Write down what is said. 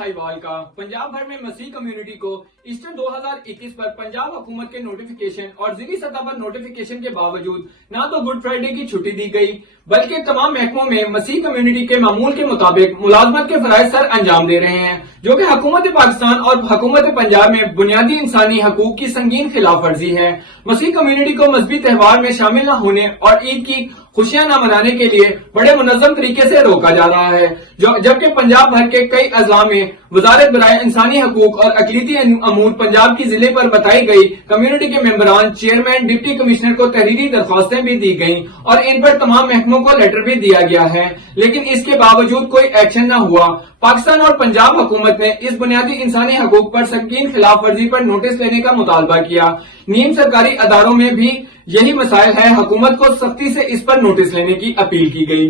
साहिवाल का पंजाब भर में मसीह कम्युनिटी को ईस्टर 2021 पर पंजाब हुकूमत के नोटिफिकेशन और ज़िली सतह पर नोटिफिकेशन के बावजूद न तो गुड फ्राइडे की छुट्टी दी गई बल्कि तमाम महकमों में मसीह कम्युनिटी के मामूल के मुताबिक मुलाजमत के फराइज सर अंजाम दे रहे हैं, जो कि हुकूमत पाकिस्तान और हुकूमत पंजाब में बुनियादी इंसानी हकूक की संगीन खिलाफ वर्जी है। मसीह कम्युनिटी को मजहबी त्यौहार में शामिल न होने और ईद की खुशियां न मनाने के लिए बड़े मुनज़्ज़म तरीके से रोका जा रहा है, जबकि पंजाब भर के कई अजला में वजारत बराए इंसानी हकूक और अकलीती अमूर पंजाब की जिले पर बताई गई कम्युनिटी के मेंबरान, चेयरमैन, डिप्टी कमिश्नर को तहरीरी दरख्वास्तें भी दी गईं और इन पर तमाम महकमों को लेटर भी दिया गया है, लेकिन इसके बावजूद कोई एक्शन न हुआ। पाकिस्तान और पंजाब हुकूमत ने इस बुनियादी इंसानी हकूक पर संगीन खिलाफ वर्जी पर नोटिस लेने का मुतालबा किया। नीम सरकारी अदारों में भी यही मसाइल है, हुकूमत को सख्ती से इस पर नोटिस लेने की अपील की गई।